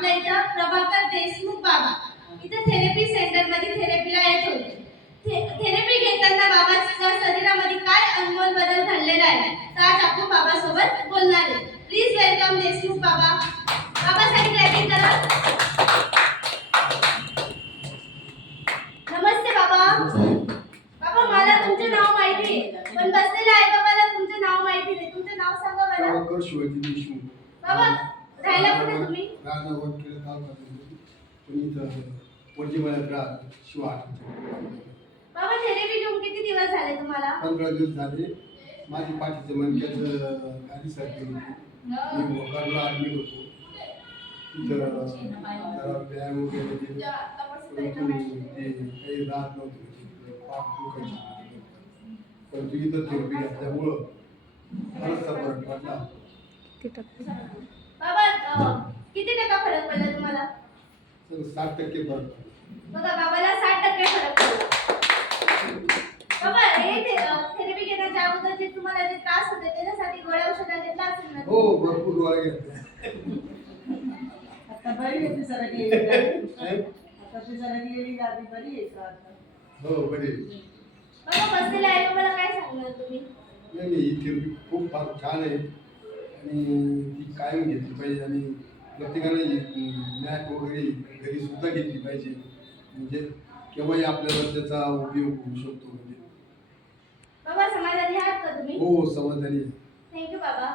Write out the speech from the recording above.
आपल्या इथं प्रभाकर देशमुख बाबा इथं थेरपी सेंटर मध्ये थेरपीला येत होते. थेरपी घेताना बाबाच्या शरीरामध्ये काय अनमोल बदल घडलेला आहे तर आज आपण बाबासोबत बोलणार आहे. प्लीज वेलकम देशमुख बाबा. बाबासाठी क्लॅपिंग करा. नमस्ते बाबा. बाबा मला तुमचे नाव माहिती आहे पण बसलेल्या आई बाबाला तुमचे नाव माहिती नाही. तुमचे नाव सांगा मला. प्रभाकर शिवाजी देशमुख. बाबा राहायला कुठे तुम्ही? राजावर केलं तालुक्यात तुम्ही इथं वरजीवाड्यात राहत शिवार. बाबा थेरपी घेऊन किती दिवस झाले तुम्हाला? 15 दिवस झाले. माझी पाठीचं मणक्याचं गादी सारखी होती. मी भोकरला ॲडमिट होतो. तिथं जरा व्यायाम वगैरे केले परंतु ते काही राहत नव्हते. पाठ दुखायची परंतु इथं थेरपी घेतल्यामुळं बराचसा फरक पडला. बाबा किती टक्का फरक पडला तुम्हाला? 60% फरक पडला. बघा बाबाला 60% फरक पडला. बाबा हे थेरपी घेण्याच्या अगोदर जे तुम्हाला जे त्रास होते त्याच्यासाठी गोळ्या औषधं घेतला असेल ना? हो भरपूर गोळ्या घेतल्या. आता बरी आहे ती सरकलेली गादी. आता ती सरकलेली गादी बरी आहे का आता? हो बरी. बाबा बसलेल्या आई बाबाला काय सांगणार तुम्ही? नाही ही थेरपी खूप फार छान आहे आणि ती कायम घेतली पाहिजे आणि प्रत्येकाने मॅक वगैरे घरी सुद्धा घेतली पाहिजे म्हणजे केव्हाही आपल्याला त्याचा उपयोग होऊ शकतो. म्हणजे बाबा समाधानी आहात का तुम्ही? हो समाधानी. थँक्यू बाबा.